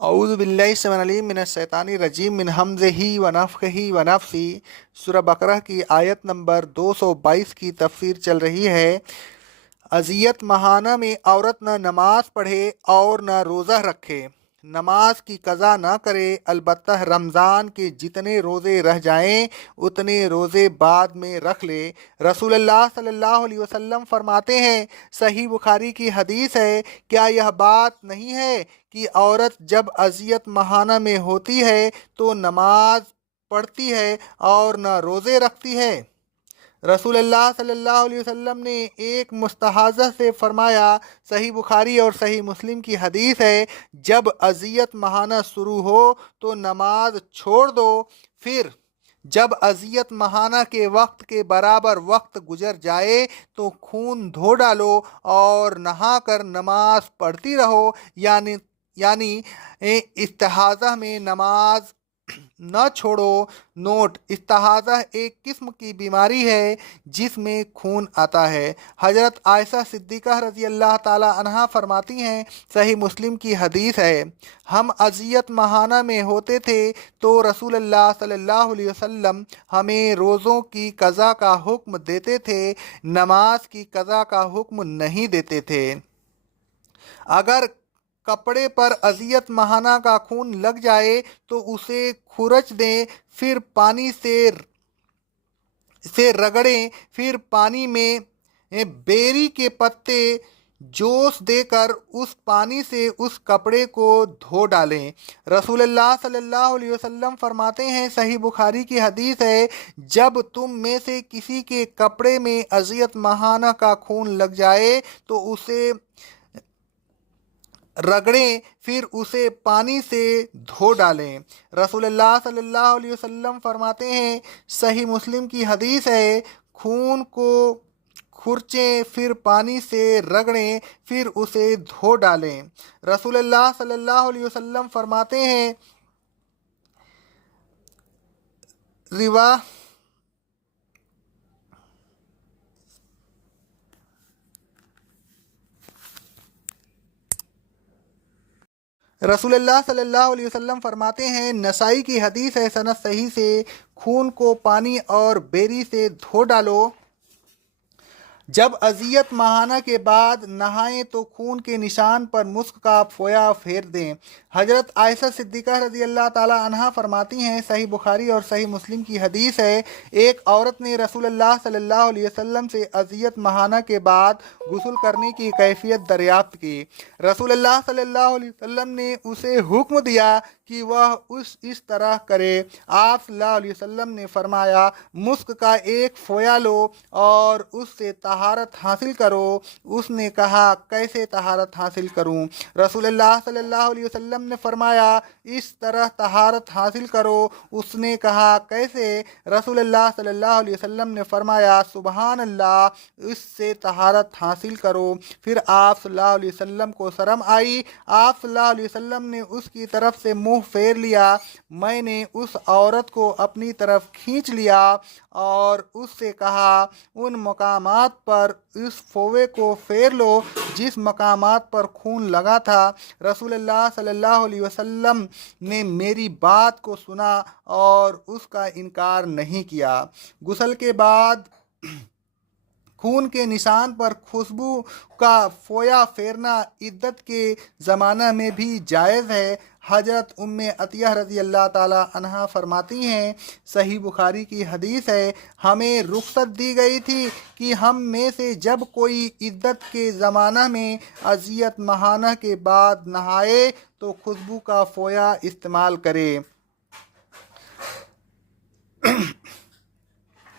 اعوذ باللہ السمیع العلیم من الشیطان الرجیم من ہمزہ ونفخہ ونفثہ۔ سورہ بقرہ کی آیت نمبر 222 کی تفسیر چل رہی ہے۔ اذیت ماہانہ میں عورت نہ نماز پڑھے اور نہ روزہ رکھے، نماز کی قضا نہ کرے، البتہ رمضان کے جتنے روزے رہ جائیں اتنے روزے بعد میں رکھ لے۔ رسول اللہ صلی اللہ علیہ وسلم فرماتے ہیں، صحیح بخاری کی حدیث ہے، کیا یہ بات نہیں ہے کہ عورت جب اذیت ماہانہ میں ہوتی ہے تو نماز پڑھتی ہے اور نہ روزے رکھتی ہے؟ رسول اللہ صلی اللہ علیہ وسلم نے ایک مستحاضہ سے فرمایا، صحیح بخاری اور صحیح مسلم کی حدیث ہے، جب اذیت ماہانہ شروع ہو تو نماز چھوڑ دو، پھر جب اذیت ماہانہ کے وقت کے برابر وقت گزر جائے تو خون دھو ڈالو اور نہا کر نماز پڑھتی رہو، یعنی استحاضہ میں نماز نہ چھوڑو۔ نوٹ: استحاضہ ایک قسم کی بیماری ہے جس میں خون آتا ہے۔ حضرت عائشہ صدیقہ رضی اللہ تعالی عنہا فرماتی ہیں، صحیح مسلم کی حدیث ہے، ہم اذیت ماہانہ میں ہوتے تھے تو رسول اللہ صلی اللہ علیہ وسلم ہمیں روزوں کی قضا کا حکم دیتے تھے، نماز کی قضا کا حکم نہیں دیتے تھے۔ اگر کپڑے پر اذیت ماہانہ کا خون لگ جائے تو اسے کھرچ دیں، پھر پانی سے رگڑیں، پھر پانی میں بیری کے پتے جوش دے کر اس پانی سے اس کپڑے کو دھو ڈالیں۔ رسول اللہ صلی اللہ علیہ وسلم فرماتے ہیں، صحیح بخاری کی حدیث ہے، جب تم میں سے کسی کے کپڑے میں اذیت ماہانہ کا خون لگ جائے تو اسے رگڑیں، پھر اسے پانی سے دھو ڈالیں۔ رسول اللہ صلی اللہ علیہ وسلم فرماتے ہیں، صحیح مسلم کی حدیث ہے، خون کو کھرچیں، پھر پانی سے رگڑیں، پھر اسے دھو ڈالیں۔ رسول اللہ صلی اللہ علیہ وسلم فرماتے ہیں، رسول اللہ صلی اللہ علیہ وسلم فرماتے ہیں، نسائی کی حدیث ہے، سند صحیح سے، خون کو پانی اور بیری سے دھو ڈالو۔ جب اذیت ماہانہ کے بعد نہائیں تو خون کے نشان پر مسک کا فویا پھیر دیں۔ حضرت عائشہ صدیقہ رضی اللہ تعالی عنہا فرماتی ہیں، صحیح بخاری اور صحیح مسلم کی حدیث ہے، ایک عورت نے رسول اللہ صلی اللہ علیہ وسلم سے اذیت ماہانہ کے بعد غسل کرنے کی کیفیت دریافت کی۔ رسول اللہ صلی اللہ علیہ وسلم نے اسے حکم دیا کہ وہ اس طرح کرے۔ آپ صلی اللہ علیہ وسلم نے فرمایا، مسک کا ایک فویا لو اور اس سے طہارت حاصل کرو۔ اس نے کہا، کیسے طہارت حاصل کروں؟ رسول اللہ صلی اللہ علیہ وسلم نے فرمایا، اس طرح طہارت حاصل کرو۔ اس نے کہا، کیسے؟ رسول اللہ صلی اللہ علیہ وسلم نے فرمایا، سبحان اللہ، اس سے طہارت حاصل کرو۔ پھر آپ صلی اللہ علیہ وسلم کو شرم آئی، آپ صلی اللہ علیہ وسلم نے اس کی طرف سے منہ پھیر لیا۔ میں نے اس عورت کو اپنی طرف کھینچ لیا اور اس سے کہا، ان مقامات پر اس فوے کو پھیر لو جس مقامات پر خون لگا تھا۔ رسول اللہ صلی اللہ علیہ وسلم نے میری بات کو سنا اور اس کا انکار نہیں کیا۔ غسل کے بعد خون کے نشان پر خوشبو کا فویا پھیرنا عدت کے زمانہ میں بھی جائز ہے۔ حضرت ام عطیہ رضی اللہ تعالی عنہا فرماتی ہیں، صحیح بخاری کی حدیث ہے، ہمیں رخصت دی گئی تھی کہ ہم میں سے جب کوئی عدت کے زمانہ میں اذیت ماہانہ کے بعد نہائے تو خوشبو کا فویا استعمال کرے۔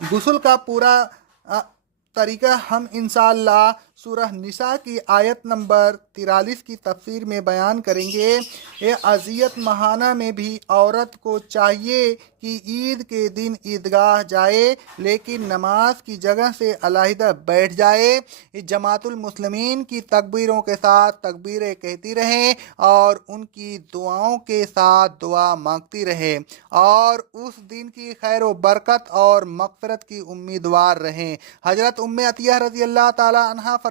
غسل کا پورا طریقہ ہم انشاءاللہ سورہ نساء کی آیت نمبر 43 کی تفسیر میں بیان کریں گے۔ اذیت ماہانہ میں بھی عورت کو چاہیے کہ عید کے دن عیدگاہ جائے، لیکن نماز کی جگہ سے علیحدہ بیٹھ جائے، جماعت المسلمین کی تکبیروں کے ساتھ تکبیریں کہتی رہیں اور ان کی دعاؤں کے ساتھ دعا مانگتی رہے اور اس دن کی خیر و برکت اور مغفرت کی امیدوار رہیں۔ حضرت ام عطیہ رضی اللہ تعالی عنہا